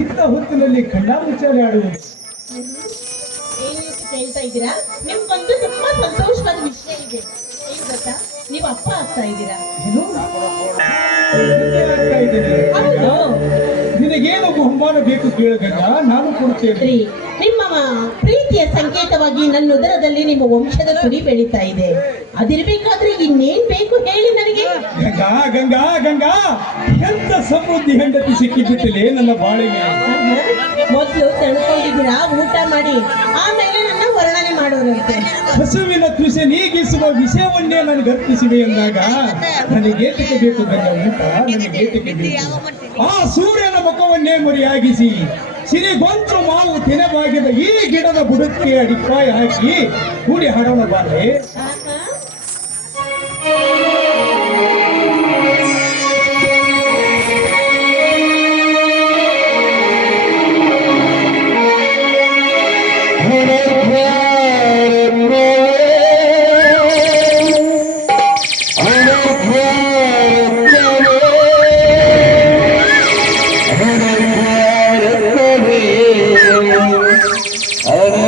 ಇಂಥ ಹೊತ್ತಿನಲ್ಲಿ ಕಣ್ಣಾಮುಚ್ಚಾಲೆ ಆಡುವುದು. ಹೇಳ್ತಾ ಇದ್ದೀರಾ? ನಿಮ್ಗೊಂದು ತುಂಬಾ ಸಂತೋಷವಾದ ವಿಷಯ ಇದೆ. ಏನ್ ಗೊತ್ತಾ? ನೀವು ಅಪ್ಪ ಆಗ್ತಾ ಇದ್ದೀರಾ? ಬಹುಮಾನ ಬೇಕು ಕೇಳಿದಾಗ ನಾನು ಕೊಡುತ್ತೇನೆ ರೀ ನಿಮ್ಮ ಪ್ರೀತಿಯ ಸಂಕೇತವಾಗಿ ನನ್ನ ಉದರದಲ್ಲಿ ನಿಮ್ಮ ವಂಶದ ಕುಡಿ ಬೆಳೀತಾ ಇದೆ. ಅದಿರ್ಬೇಕಾದ್ರೆ ಇನ್ನೇನ್ ಬೇಕು ಹೇಳಿ ನನಗೆ? ಗಂಗಾ ಗಂಗಾ ಗಂಗಾ ಎಂತ ಸಮೃದ್ಧಿ ಹೆಂಡತಿ ಸಿಕ್ಕಿಬಿಟ್ಟಿಲೆ ನನ್ನ ಬಾಳಿಗೆ. ಮೊದ್ಲು ತಣ್ಕೊಂಡಿದ್ದೀರಾ ಊಟ ಮಾಡಿ. ಆಮೇಲೆ ನನ್ನ ಮಾಡೋರಂತೆ ಹಸುವಿನ ಕೃಷಿ ನೀಗಿಸುವ ವಿಷಯವನ್ನೇ ನನಗೆ ಅರ್ಪಿಸಿದೆ ಎಂದಾಗ ನನಗೆ ಬೇಕು ಊಟ ನನಗೇತಕ್ಕೆ ಬೇಕು. ಆ ಸೂರ್ಯನ ಮುಖವನ್ನೇ ಮರೆಯಾಗಿಸಿ ಸಿರಿಗೊಂಚು ಮಾವು ತೆನೆಬಾಗಿದ ಈ ಗಿಡದ ಬುಡಕ್ಕೆ ಅಡಿಪಾಯ ಹಾಕಿ ಕೂಡಿ ಹಾಡೋಣ Amen.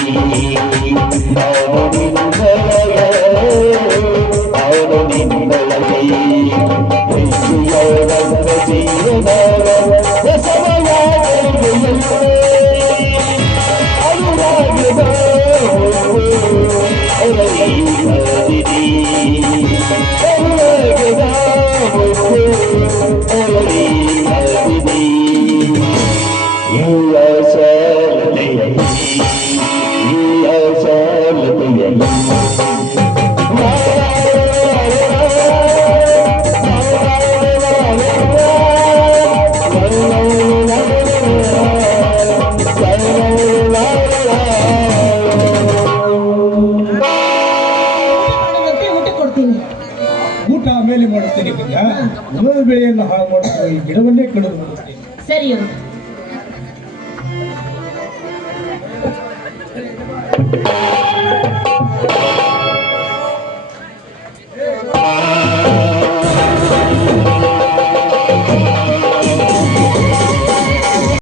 ಊಟ ಆಮೇಲೆ ಮಾಡುತ್ತೇನೆ ಬಿಡ ಮೊದಲು ಬೆಳೆಯನ್ನು ಹಾಳು ಮಾಡುವ ಗಿಡವನ್ನೇ ಕಳೆದು ಸರಿ